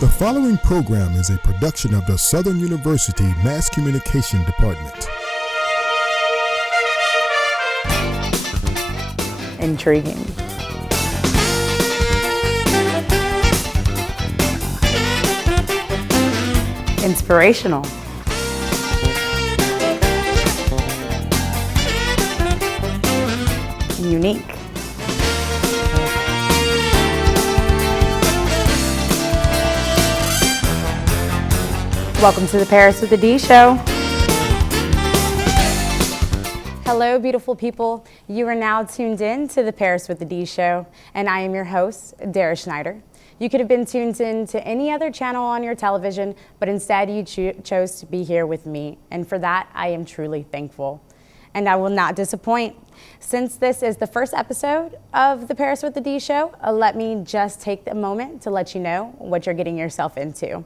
The following program is a production of the Southern University Mass Communication Department. Intriguing. Inspirational. Unique. Welcome to the Paris with the D Show. Hello, beautiful people. You are now tuned in to the Paris with the D Show, and I am your host, Darris Schneider. You could have been tuned in to any other channel on your television, but instead you chose to be here with me, and for that, I am truly thankful. And I will not disappoint. Since this is the first episode of the Paris with the D Show, let me just take a moment to let you know what you're getting yourself into.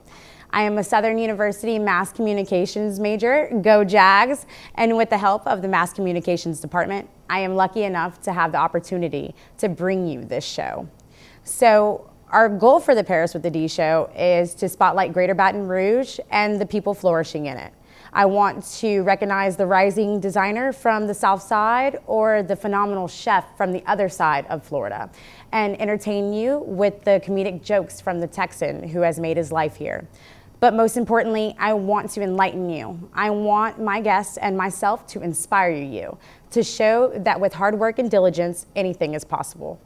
I am a Southern University Mass Communications major, go Jags, and with the help of the Mass Communications Department, I am lucky enough to have the opportunity to bring you this show. So our goal for the Paris with the D Show is to spotlight Greater Baton Rouge and the people flourishing in it. I want to recognize the rising designer from the South Side or the phenomenal chef from the other side of Florida, and entertain you with the comedic jokes from the Texan who has made his life here. But most importantly, I want to enlighten you. I want my guests and myself to inspire you, to show that with hard work and diligence, anything is possible.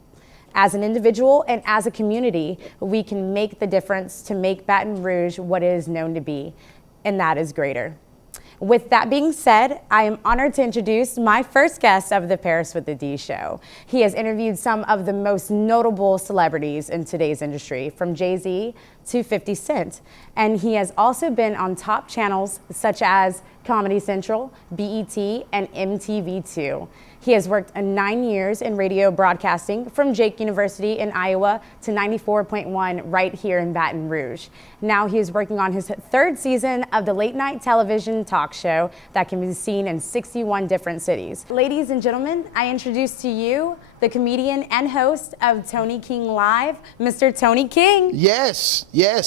As an individual and as a community, we can make the difference to make Baton Rouge what it is known to be, and that is greater. With that being said, I am honored to introduce my first guest of the Paris with the D Show. He has interviewed some of the most notable celebrities in today's industry, from Jay-Z to 50 Cent. And he has also been on top channels such as Comedy Central, BET, and MTV2. He has worked 9 years in radio broadcasting from Jake University in Iowa to 94.1 right here in Baton Rouge. Now he is working on his third season of the late night television talk show that can be seen in 61 different cities. Ladies and gentlemen, I introduce to you the comedian and host of Tony King Live, Mr. Tony King. Yes,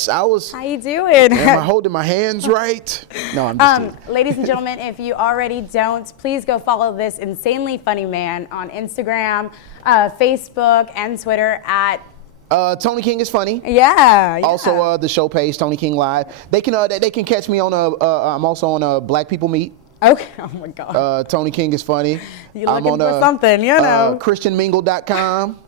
I was. How you doing? Am I holding my hands right? No, I'm just kidding. Ladies and gentlemen, if you already don't, please go follow this insanely funny man on Instagram, Facebook, and Twitter at Tony King is funny. Yeah. Also, the show page Tony King Live. They can catch me on I'm also on Black People Meet. Okay. Oh my God. Tony King is funny. You're looking for something, you know. ChristianMingle.com.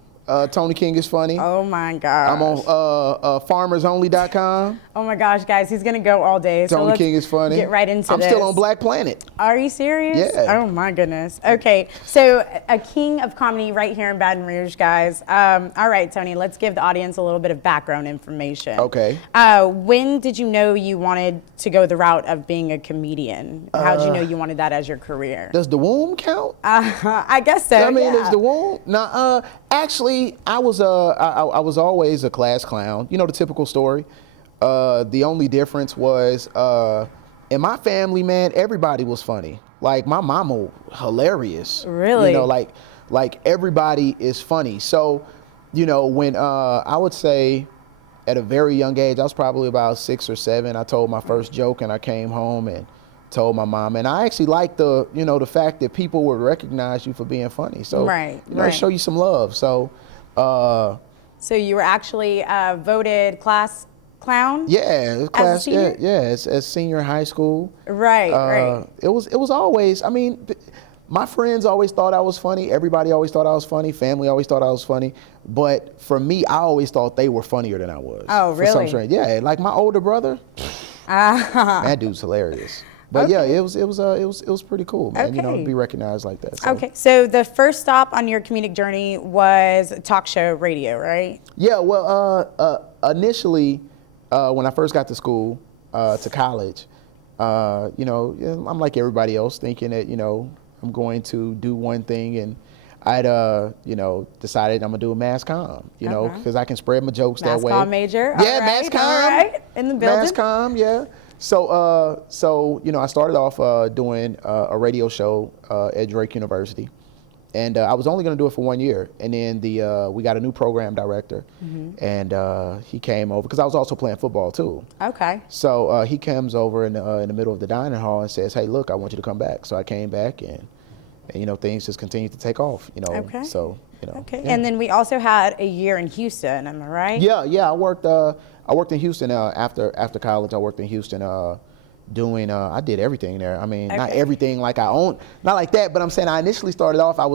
Tony King is funny. Oh my gosh. I'm on FarmersOnly.com. Oh my gosh, guys, he's gonna go all day. Tony King is funny. Get right into I'm this. still on Black Planet. Are you serious? Yeah. Oh my goodness. Okay, so a king of comedy right here in Baton Rouge, guys. All right, Tony, let's give the audience a little bit of background information. Okay. When did you know you wanted to go the route of being a comedian? How did you know you wanted that as your career? Does the womb count? I guess so. I mean, yeah. is the womb? No, actually, I was always a class clown. You know the typical story. The only difference was in my family, man, everybody was funny. Like my mama, hilarious. Really? You know, like everybody is funny. So, you know, when I would say at a very young age, I was probably about 6 or 7. I told my first joke, and I came home and told my mom, and I actually liked the fact that people would recognize you for being funny. So, show you some love. So. So you were actually voted class clown? Yeah, class. As senior in high school. Right. It was always. I mean, my friends always thought I was funny. Everybody always thought I was funny. Family always thought I was funny. But for me, I always thought they were funnier than I was. Oh, really? For some strange. Yeah, like my older brother. That dude's hilarious. But okay. Yeah, it was pretty cool, man. Okay. You know, to be recognized like that. So. Okay, so the first stop on your comedic journey was talk show radio, right? Yeah, well, initially, when I first got to school, to college, I'm like everybody else, thinking that I'm going to do one thing, and I'd decided I'm gonna do a mass comm, because I can spread my jokes that way. Mass comm major. Yeah, mass comm. All right, in the building. Mass comm, yeah. So I started off doing a radio show at Drake University, And I was only going to do it for 1 year. And then we got a new program director, and he came over because I was also playing football too. Okay. So he comes over in the middle of the dining hall and says, "Hey, look, I want you to come back." So I came back, and things just continued to take off. Okay. So Okay. yeah. And then we also had a year in Houston. Am I right? Yeah. I worked in Houston after college. I worked in Houston. I did everything there. I mean, not Okay. everything like I own, not like that, but I'm saying I initially started off, I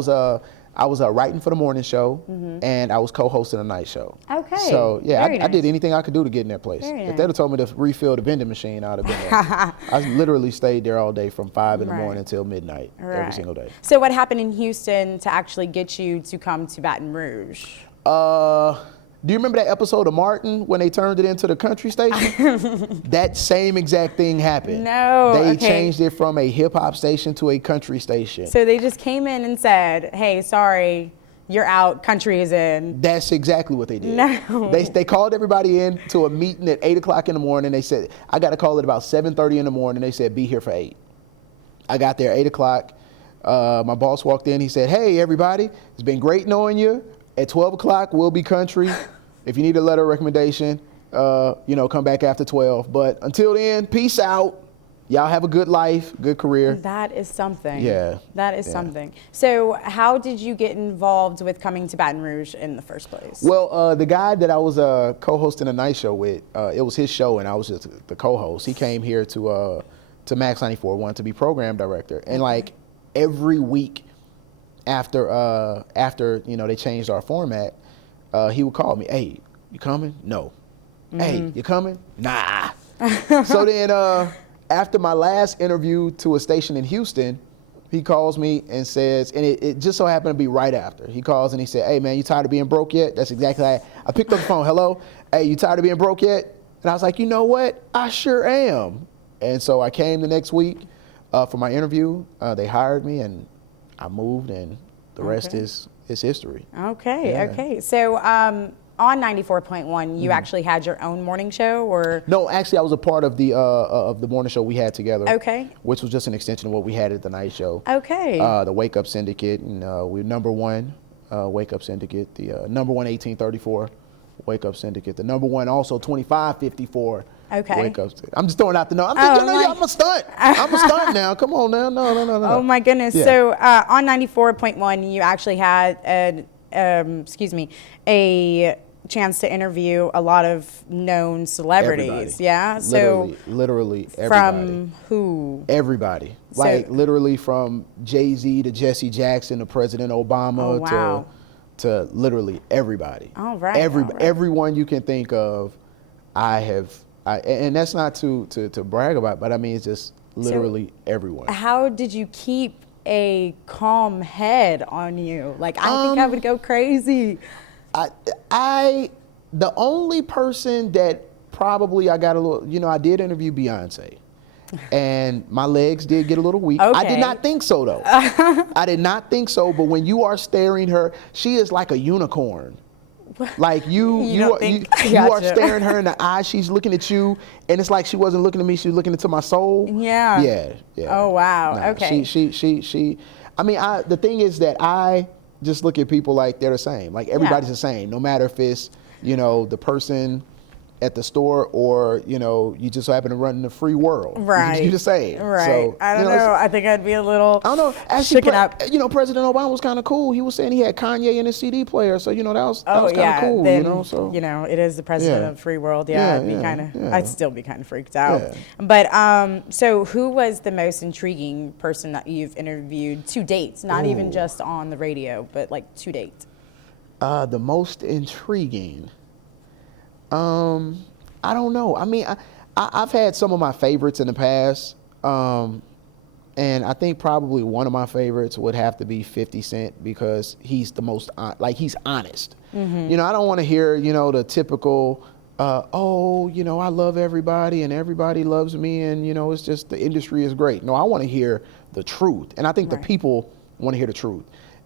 was writing for the morning show, and I was co-hosting a night show. Okay. So yeah, Very I did nice. anything I could do to get in that place. Very If nice. they'd have told me to refill the vending machine, I'd have been there. I literally stayed there all day from 5 in the Right. morning until midnight every Right. single day. So what happened in Houston to actually get you to come to Baton Rouge? Do you remember that episode of Martin when they turned it into the country station? That same exact thing happened. No, They okay. changed it from a hip hop station to a country station. So they just came in and said, "Hey, sorry, you're out. Country is in." That's exactly what they did. No. They called everybody in to a meeting at 8 o'clock in the morning. They said, I got a call at about 7:30 in the morning. They said, be here for 8. I got there 8 o'clock. My boss walked in. He said, "Hey, everybody, it's been great knowing you. At 12 o'clock, we'll be country. If you need a letter of recommendation, come back after 12. But until then, peace out. Y'all have a good life, good career." That is something. Yeah. That is Yeah. something. So how did you get involved with coming to Baton Rouge in the first place? Well, the guy that I was co-hosting a night show with, it was his show and I was just the co-host. He came here to Max 94.1 to be program director. And like every week after they changed our format, he would call me, "Hey, you coming? No. Hey, you coming? Nah." So then after my last interview to a station in Houston, he calls me and says, and it just so happened to be right after. He calls and he said, "Hey man, you tired of being broke yet?" That's exactly how I picked up the phone. "Hello? Hey, you tired of being broke yet?" And I was like, "You know what? I sure am." And so I came the next week for my interview. They hired me and I moved, and the rest is history. Okay, Yeah. okay. So on 94.1, you actually had your own morning show, or? No, actually, I was a part of the morning show we had together. Okay. Which was just an extension of what we had at the night show. Okay. The Wake Up Syndicate, and we're number one Wake Up Syndicate, the number one 1834 Wake Up Syndicate, the number one also 2554 Okay. Wake Up Syndicate. I'm just throwing out the number. I'm a stunt. I'm a stunt now. Come on now. No. Oh my goodness. Yeah. So on 94.1, you actually had a chance to interview a lot of known celebrities. Everybody. Yeah. So Literally everybody. from who? Everybody. So- Like literally from Jay-Z to Jesse Jackson to President Obama Oh, wow. to literally everybody. All right, all right. Everyone you can think of, and that's not to brag about, but I mean it's just literally everyone. How did you keep a calm head on you? Like, I think I would go crazy. The only person that probably I got a little, I did interview Beyonce. And my legs did get a little weak. I did Okay. not think so, though. I did not think so. But when you are staring her, she is like a unicorn. Like you are Gotcha. staring her in the eye. She's looking at you, and it's like she wasn't looking at me. She was looking into my soul. Yeah. Yeah. Oh, wow. Okay. She. I mean, the thing is that I just look at people like they're the same. Like everybody's the same, no matter if it's the person at the store or you just so happen to run in the free world. Right. You're the same. Right. So, I don't know. I think I'd be a little I don't know. Actually, shaken up. President Obama was kind of cool. He was saying he had Kanye in his CD player, so that was Oh kind of yeah, cool. then, So it is the president Yeah. of free world. Yeah, I'd be yeah, kind of, yeah. I'd still be kind of freaked out. Yeah. But so who was the most intriguing person that you've interviewed to date? Not even Ooh. just on the radio, but like to date. The most intriguing. I don't know. I mean, I've had some of my favorites in the past, and I think probably one of my favorites would have to be 50 Cent because he's the most he's honest. I don't want to hear the typical, I love everybody and everybody loves me and it's just the industry is great. No, I want to hear the truth, and I think the Right. people want to hear the truth.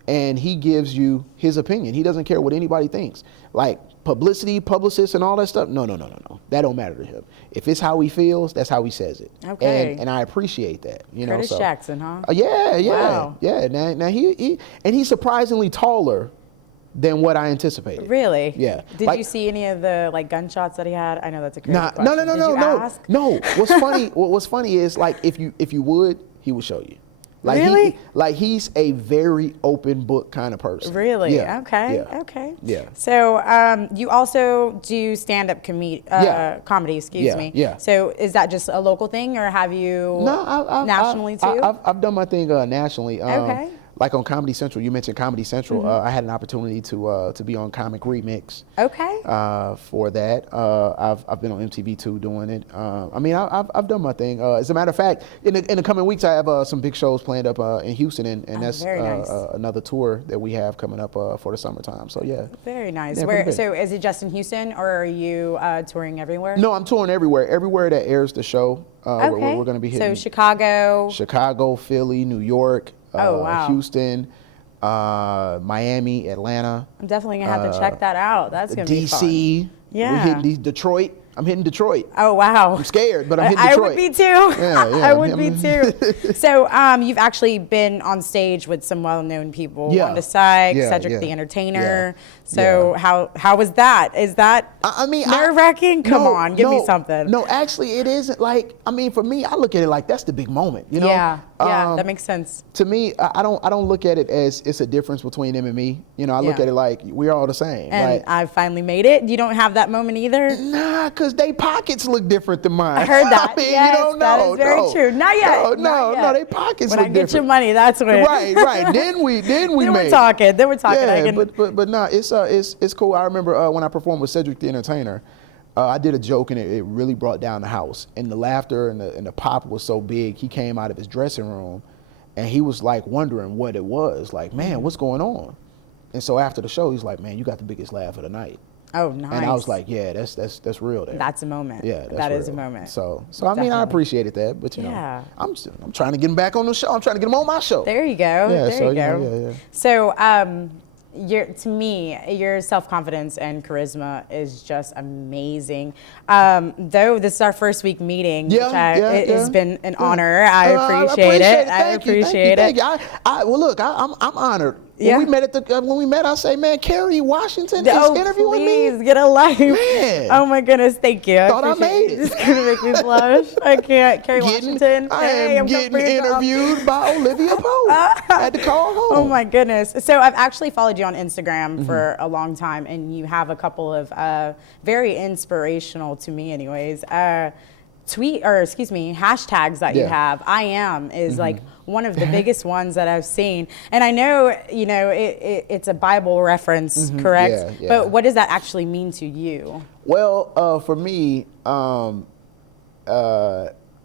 and he gives you his opinion. He doesn't care what anybody thinks. Like publicity, publicists, and all that stuff. No. That don't matter to him. If it's how he feels, that's how he says it. Okay. And I appreciate that. Curtis Jackson, huh? Yeah. Wow. Yeah. Now he's surprisingly taller than what I anticipated. Really? Yeah. Did you see any of the like gunshots that he had? I know that's a crazy question. No. Did you ask? No. What's funny is like if you would, he would show you. Like really? He's a very open book kind of person. Really? Yeah. Okay. Yeah. Okay. Yeah. So you also do stand-up comedy, excuse me. Yeah. So is that just a local thing, or have you nationally too? I've done my thing nationally. Okay. Like on Comedy Central, you mentioned Comedy Central. I had an opportunity to be on Comic Remix. Okay. For that, I've been on MTV too doing it. I mean, I've done my thing. As a matter of fact, in the coming weeks, I have some big shows planned up in Houston, and that's very nice. another tour that we have coming up for the summertime. So yeah. Very nice. Yeah, so is it just in Houston, or are you touring everywhere? No, I'm touring everywhere. Everywhere that airs the show, Okay. we're going to be hitting. So Chicago, Philly, New York. Wow. Houston, Miami, Atlanta. I'm definitely gonna have to check that out. That's gonna be fun. DC. Yeah. We're hitting Detroit. I'm hitting Detroit. Oh wow. I'm scared, but I'm hitting I Detroit. would be too. Yeah. I would be too. So you've actually been on stage with some well-known people. Yeah. Wanda Sykes, Yeah, Cedric yeah. the Entertainer. Yeah. So how was that? Is that I mean, nerve-wracking? Come on, give me something. No, actually, it isn't. Like, I mean, for me, I look at it like that's the big moment. You know? Yeah, that makes sense. To me, I don't look at it as it's a difference between them and me. You know, I look Yeah. at it like we're all the same. And Like, I finally made it. You don't have that moment either? nah, because they pockets look different than mine. I heard that. I mean, Yes, you don't that know. is very true. Not yet. No, they pockets When look I get different. your money, that's when. Right. Then we Then made we're it. talking. Then we're talking. Yeah, but no, it's cool. I remember when I performed with Cedric the Entertainer, I did a joke and it really brought down the house. And the laughter and the pop was so big. He came out of his dressing room, and he was like wondering what it was. Like, man, what's going on? And so after the show, he's like, man, you got the biggest laugh of the night. Oh, nice. And I was like, yeah, that's real there. That's a moment. Yeah, that is a real. moment. So I mean, I appreciated that, but you Yeah. know, I'm trying to get him back on the show. I'm trying to get him on my show. There you go. Yeah, there so, you go. yeah. So, to me, your self-confidence and charisma is just amazing. Though this is our first week meeting, which it has been an honor. I appreciate it. I appreciate it. Thank you. Well, look, I'm honored. Yeah. When we met, I say, man, Kerry Washington is interviewing me. Please get a life. Man. Oh my goodness, thank you. Thought I made it. It's gonna make me blush. I can't. Kerry Washington. I am getting interviewed by Olivia Pope. Had to call home. Oh my goodness. So I've actually followed you on Instagram for a long time, and you have a couple of very inspirational to me anyways, hashtags that you have. I am is like one of the biggest ones that I've seen. And I know, you know, it's a Bible reference, correct? Yeah. But what does that actually mean to you? Well, for me,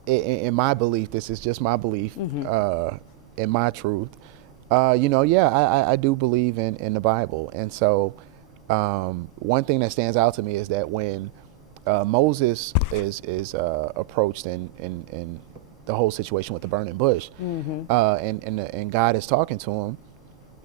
in my belief, this is just my belief, in my truth, I do believe in the Bible. And so one thing that stands out to me is that when Moses is approached in the whole situation with the burning bush, and God is talking to him,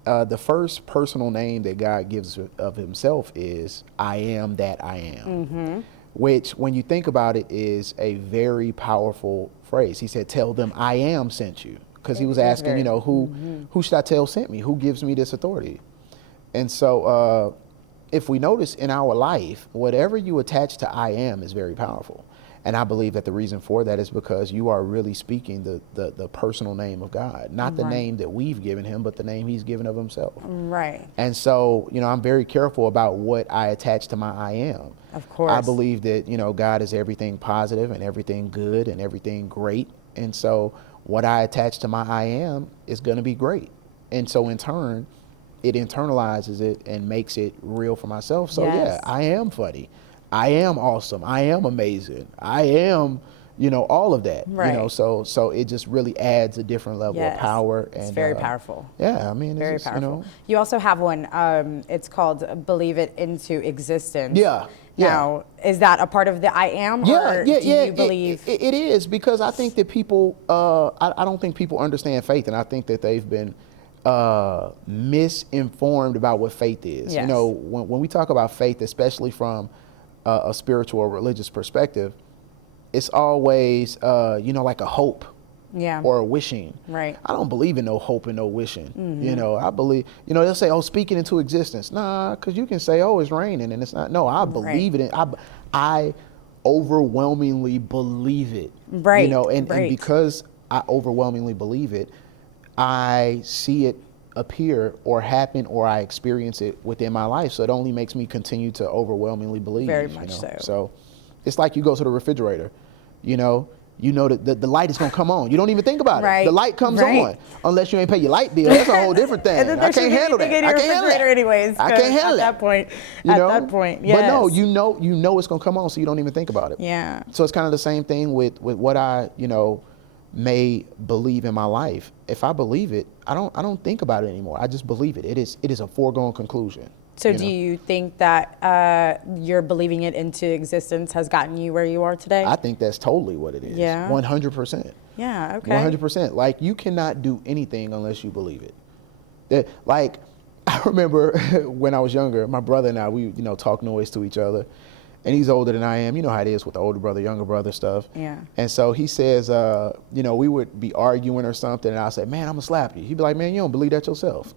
the first personal name that God gives of himself is I am that I am, which when you think about it is a very powerful phrase. He said, tell them I am sent you, because he was asking, who should I tell sent me? Who gives me this authority? And so if we notice in our life, whatever you attach to I am is very powerful. And I believe that the reason for that is because you are really speaking the personal name of God, not the name that we've given him, but the name he's given of himself. Right. And so, I'm very careful about what I attach to my I am. Of course. I believe that, God is everything positive and everything good and everything great. And so what I attach to my I am is going to be great. And so in turn, it internalizes it and makes it real for myself. So yeah, I am funny. I am awesome. I am amazing. I am, all of that. Right. So it just really adds a different level of power. And it's very powerful. Yeah, I mean, very powerful. You also have one. It's called "Believe It Into Existence." Yeah. Now, is that a part of the I am, or do you believe? It is, because I think that people, I don't think people understand faith, and I think that they've been misinformed about what faith is. Yes. You know, when we talk about faith, especially from a spiritual or religious perspective, it's always, you know, like a hope. Yeah. Or a wishing. Right. I don't believe in no hope and no wishing. You know, I believe, you know, they'll say, oh, speaking into existence. Nah, because you can say, oh, it's raining and it's not. No, I believe it. I overwhelmingly believe it. Right. You know, and because I overwhelmingly believe it, I see it appear or happen or I experience it within my life. So it only makes me continue to overwhelmingly believe. Very much you know? so. So it's like you go to the refrigerator, you know that the light is going to come on. You don't even think about it. The light comes on unless you ain't pay your light bill. That's a whole different thing. I can't handle that. I can't handle that. Anyways, I can't handle that. At that point, yes. But no, you know it's going to come on, so you don't even think about it. Yeah. So it's kind of the same thing with what I, you know, may believe in my life. If I believe it, I don't think about it anymore. I just believe it. It is a foregone conclusion. So do you think that your believing it into existence has gotten you where you are today? I think that's totally what it is. Yeah. 100%. Yeah, okay. 100%. Like, you cannot do anything unless you believe it. Like, I remember when I was younger, my brother and I, we, you know, talk noise to each other. And he's older than I am. You know how it is with the older brother, younger brother stuff. Yeah. And so he says, you know, we would be arguing or something, and I'll say, man, I'm going to slap you. He'd be like, man, you don't believe that yourself.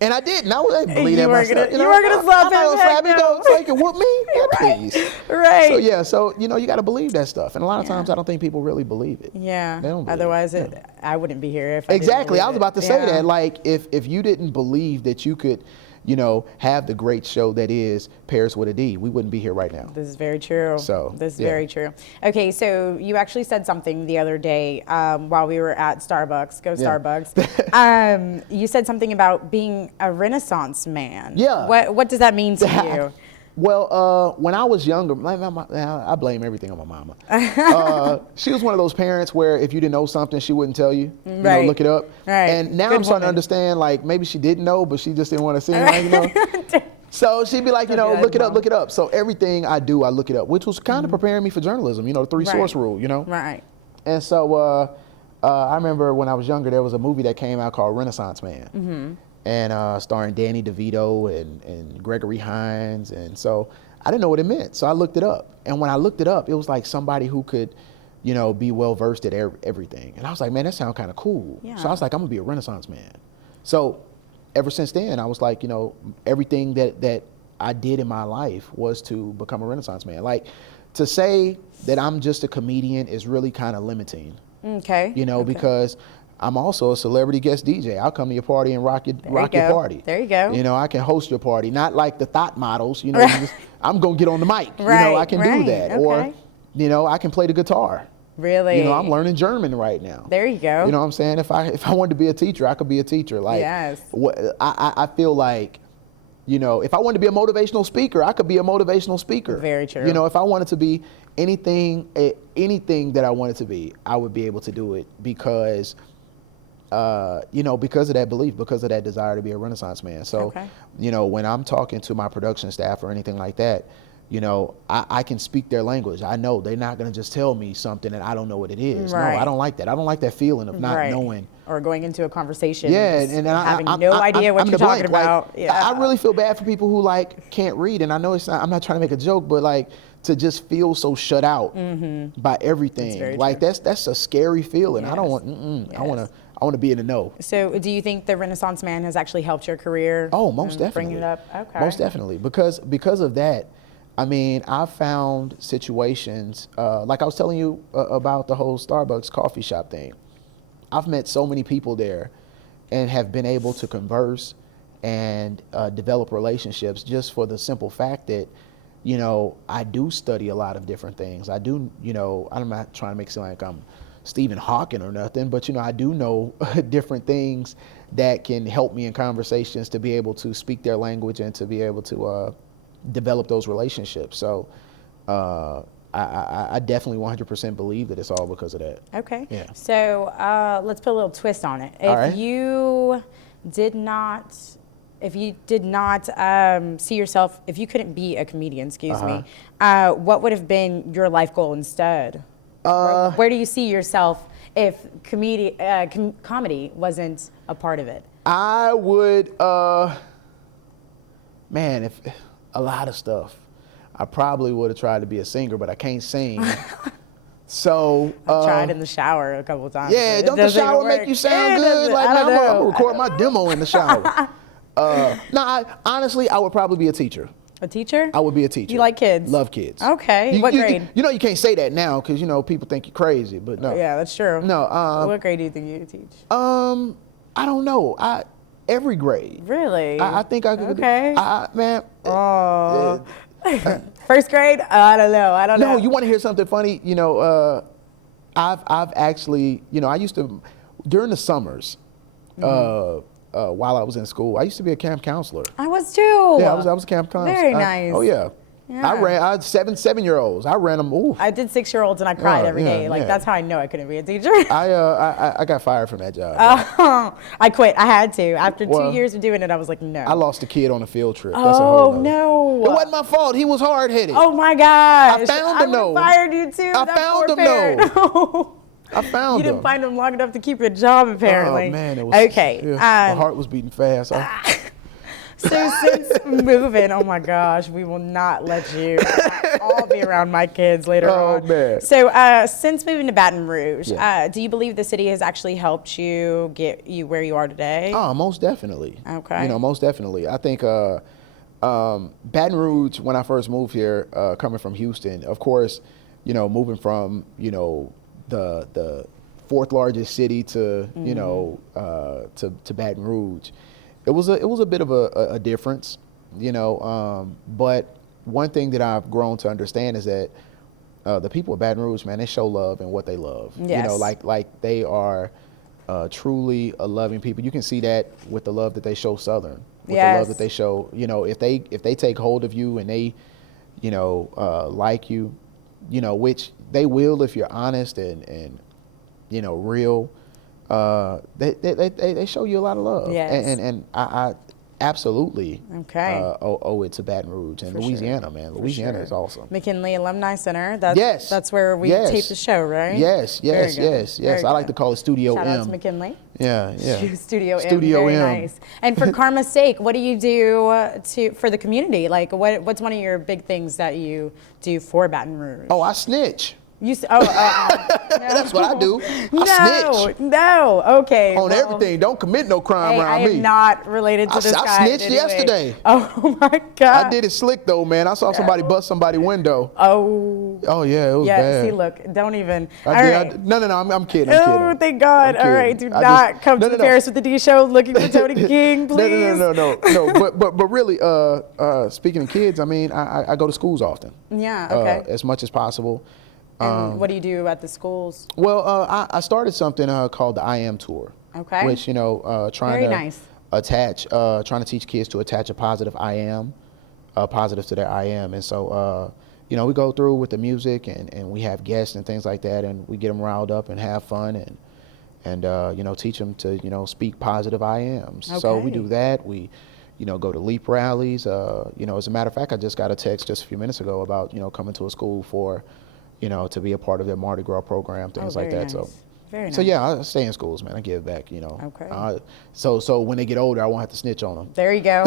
And I didn't. I didn't believe that myself. You were going to slap him. I'm going to slap him. Don't take it with me. Yeah, please. Right. So, yeah, so, you know, you got to believe that stuff. And a lot of times I don't think people really believe it. Yeah. They don't believe Otherwise, it. I wouldn't be here if I Exactly. didn't I was about to say that. Like, if you didn't believe that you could, you know, have the great show that is Paris with a D, we wouldn't be here right now. This is very true. So this is very true. Okay, so you actually said something the other day while we were at Starbucks. Go Starbucks. You said something about being a Renaissance man. Yeah. What does that mean to you? Well, when I was younger, I blame everything on my mama. She was one of those parents where if you didn't know something, she wouldn't tell you. You know, look it up. Right. And now I'm starting to understand, like, maybe she didn't know, but she just didn't want to seem like, you know. So she'd be like, you know, look it up. So everything I do, I look it up, which was kind of preparing me for journalism, you know, the 3-source rule, you know. Right. And so I remember when I was younger, there was a movie that came out called Renaissance Man. Mm-hmm. And starring Danny DeVito and Gregory Hines. And so I didn't know what it meant. So I looked it up. And when I looked it up, it was like somebody who could, you know, be well-versed at everything. And I was like, man, that sounds kind of cool. Yeah. So I was like, I'm going to be a Renaissance man. So ever since then, I was like, you know, everything that I did in my life was to become a Renaissance man. Like, to say that I'm just a comedian is really kind of limiting. Okay. You know, because I'm also a celebrity guest DJ. I'll come to your party and rock your party. There you go. You know, I can host your party. Not like the thought models, you know, I'm going to get on the mic. Right, you know, I can do that. Okay. Or, you know, I can play the guitar. Really? You know, I'm learning German right now. There you go. You know what I'm saying? If I wanted to be a teacher, I could be a teacher. Like, yes. I feel like, you know, if I wanted to be a motivational speaker, I could be a motivational speaker. Very true. You know, if I wanted to be anything that I wanted to be, I would be able to do it because, you know, because of that belief, because of that desire to be a Renaissance man. So, you know, when I'm talking to my production staff or anything like that, you know, I can speak their language. I know they're not going to just tell me something and I don't know what it is. Right. No, I don't like that. I don't like that feeling of not knowing. Or going into a conversation. Yeah, and having no idea what you're talking about. Like, yeah. I really feel bad for people who, like, can't read. And I know it's not, I'm not trying to make a joke, but, like, to just feel so shut out by everything. Like, that's a scary feeling. Yes. I don't want, yes. I want to be in the know. So do you think the Renaissance man has actually helped your career? Oh, most definitely. Bring it up? Okay. Most definitely. Because of that, I mean, I found situations, like I was telling you about the whole Starbucks coffee shop thing. I've met so many people there and have been able to converse and develop relationships just for the simple fact that, you know, I do study a lot of different things. I do, you know, I'm not trying to make it sound like I'm Stephen Hawking or nothing, but, you know, I do know different things that can help me in conversations to be able to speak their language and to be able to develop those relationships. So I definitely 100% believe that it's all because of that. Okay. Yeah. So let's put a little twist on it. If you did not see yourself, if you couldn't be a comedian, what would have been your life goal instead? Where do you see yourself if comedy wasn't a part of it? I would, man, if a lot of stuff. I probably would have tried to be a singer, but I can't sing. So I tried in the shower a couple of times. Yeah, don't the shower make you sound good? Like, I'm gonna record my demo in the shower. Honestly, I would probably be a teacher. A teacher? I would be a teacher. You like kids? Love kids. Okay. What grade? You can't say that now because people think you're crazy, but no. Yeah, that's true. No. What grade do you think you could teach? I don't know. Every grade. Really? I think I could. Okay. Man. Oh. First grade? I don't know. No, you want to hear something funny? I've actually, I used to, during the summers, while I was in school, I used to be a camp counselor. I was too. Yeah, I was a camp counselor. Very nice. Oh yeah. Yeah. I had 7-year-olds. I ran them. Ooh. I did 6-year-olds and I cried every day. Like that's how I know I couldn't be a teacher. I got fired from that job. I quit. I had to. After 2 years of doing it, I was like, no. I lost a kid on a field trip. That's a whole nother. No. It wasn't my fault. He was hard headed. Oh my gosh. I found him though. I fired you too. I found him though. I found him. You didn't find him long enough to keep your job apparently. Oh man, it was okay. Yeah, my heart was beating fast. So since moving, oh my gosh, we will not let you all be around my kids later on. Oh man. So since moving to Baton Rouge, Yeah. do you believe the city has actually helped you get you where you are today? Oh, most definitely. Okay. Most definitely. I think Baton Rouge, when I first moved here, coming from Houston, of course, moving from, the fourth largest city to, to Baton Rouge, it was a bit of a difference, but one thing that I've grown to understand is that the people of Baton Rouge, man, they show love in what they love. Yes. Like they are truly a loving people. You can see that with the love that they show Southern, with the love that they show, if they take hold of you and they, like you, which they will if you're honest and real. They show you a lot of love. Yes. And I absolutely owe it to Baton Rouge and For Louisiana, sure. man. Louisiana is awesome. McKinley Alumni Center. That's where we tape the show, right? Yes. I like to call it Studio Shout M. out to McKinley. Yeah. Studio M. Studio Very M. nice. And for karma's sake, what do you do for the community? Like, what's one of your big things that you do for Baton Rouge? Oh, I snitch. No. That's what I do. I snitch. No. Okay. On everything. Don't commit no crime around me. I am not related to this guy. I snitched yesterday. Oh my God. I did it slick though, man. I saw somebody bust somebody's window. Oh yeah, it was bad. See, look, don't even. No, I'm kidding. Oh, thank God. All right, do not come to the Paris with the D show looking for Tony King, please. No. But really, speaking of kids, I mean, I go to schools often. Yeah. Okay. As much as possible. And what do you do at the schools? Well, I started something called the I Am Tour. Okay. Which, trying to teach kids to attach a positive I am, positive to their I am. And so, we go through with the music and we have guests and things like that, and we get them riled up and have fun and teach them to, speak positive I ams. Okay. So we do that. We, go to LEAP rallies. As a matter of fact, I just got a text just a few minutes ago about, coming to a school for, to be a part of their Mardi Gras program, things like that. Nice. So. Very nice. So yeah, I stay in schools, man. I give back, Okay. So when they get older, I won't have to snitch on them. There you go.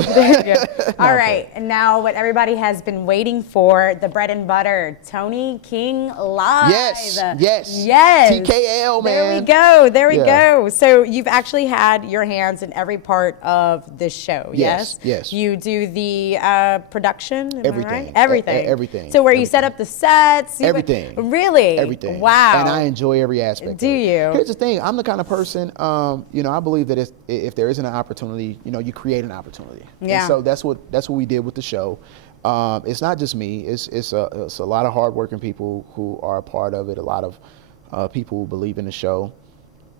All right. And now what everybody has been waiting for, the bread and butter, Tony King Live. Yes. There TKL, man. There we go. So you've actually had your hands in every part of this show, yes? Yes. You do the production, Everything. Everything. So where you set up the sets? Everything. Really? Everything. Wow. And I enjoy every aspect Do of it. you? Here's the thing. I'm the kind of person, I believe that if there isn't an opportunity, you create an opportunity. Yeah. And so that's what we did with the show. It's not just me. It's a lot of hardworking people who are a part of it. A lot of people who believe in the show.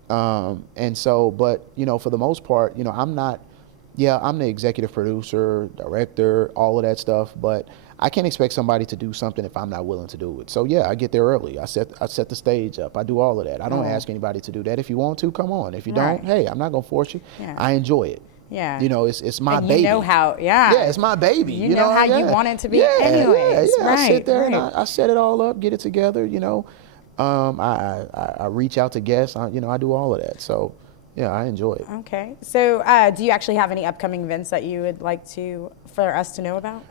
And so, but for the most part, I'm the executive producer, director, all of that stuff, but I can't expect somebody to do something if I'm not willing to do it. So yeah, I get there early. I set the stage up. I do all of that. I don't ask anybody to do that. If you want to, come on. If you don't, hey, I'm not gonna force you. Yeah. I enjoy it. Yeah. It's my and baby. You know how, Yeah, it's my baby. You know how you want it to be anyways. Yeah. Right, I sit there right. and I set it all up, get it together, I reach out to guests. I do all of that. So, yeah, I enjoy it. Okay. So, do you actually have any upcoming events that you would like for us to know about?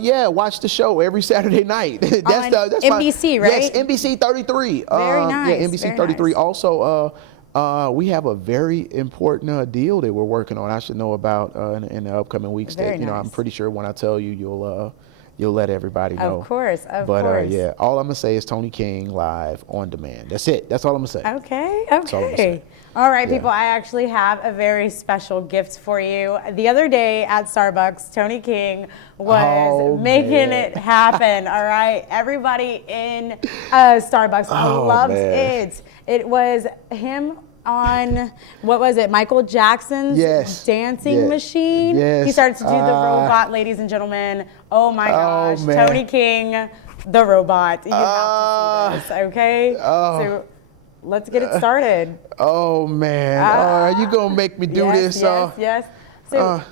Yeah, watch the show every Saturday night. that's NBC, right? Yes, NBC 33. Very nice. Yeah, NBC very 33. Nice. Also, we have a very important deal that we're working on. I should know about in the upcoming weeks. Very that nice. I'm pretty sure when I tell you, you'll let everybody know. Of course, of but, course. Yeah, all I'm gonna say is Tony King live on demand. That's it. That's all I'm gonna say. Okay. That's all I'm gonna say. All right, Yeah. people, I actually have a very special gift for you. The other day at Starbucks, Tony King was making it happen, all right? Everybody in Starbucks loved it. It was him on, what was it, Michael Jackson's dancing machine? Yes. He started to do the robot, ladies and gentlemen. Oh my gosh, man. Tony King, the robot. You have to see this, okay? So let's get it started. Oh man, you gonna make me do this? Yes. So,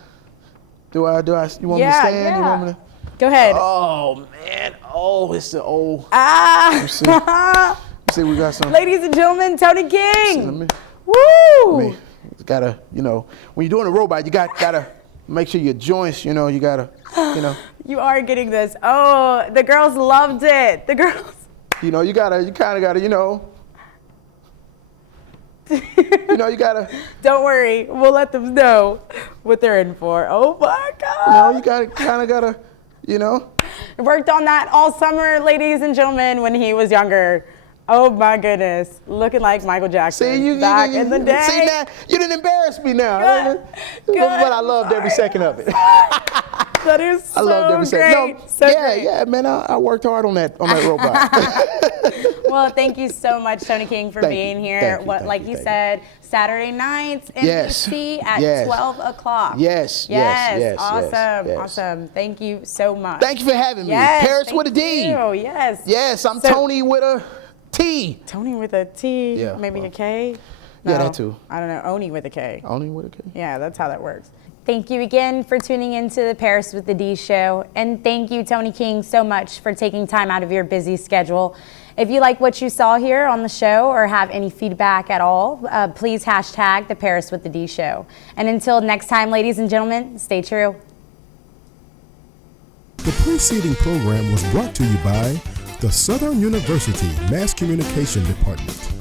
do I? You want me to stand? Yeah. You want me to? Go ahead. Oh man, it's the old. Let's See, we got some. Ladies and gentlemen, Tony King. Let me, Woo! gotta, when you're doing a robot, you gotta make sure your joints, you gotta. You are getting this. Oh, the girls loved it. The girls. You kind of gotta, you gotta. Don't worry, we'll let them know what they're in for. Oh my God. You gotta. Worked on that all summer, ladies and gentlemen, when he was younger. Oh my goodness, looking like Michael Jackson back in the day. See now, you didn't embarrass me now. Good. But I loved every second of it. That is so I loved every second. great. Yeah, man, I worked hard on that robot. Well, thank you so much, Tony King, for being here. Like you said, Saturday nights, NBC at 12 o'clock. Yes. Awesome. Thank you so much. Thank you for having me. Yes, Paris with a D. Yes, I'm Tony with a T. Tony with a T, maybe a K? No, yeah, that too. I don't know, Oni with a K. Oni with a K? Yeah, that's how that works. Thank you again for tuning into the Paris with the D show. And thank you, Tony King, so much for taking time out of your busy schedule. If you like what you saw here on the show or have any feedback at all, please hashtag the Paris with the D show. And until next time, ladies and gentlemen, stay true. The preceding program was brought to you by the Southern University Mass Communication Department.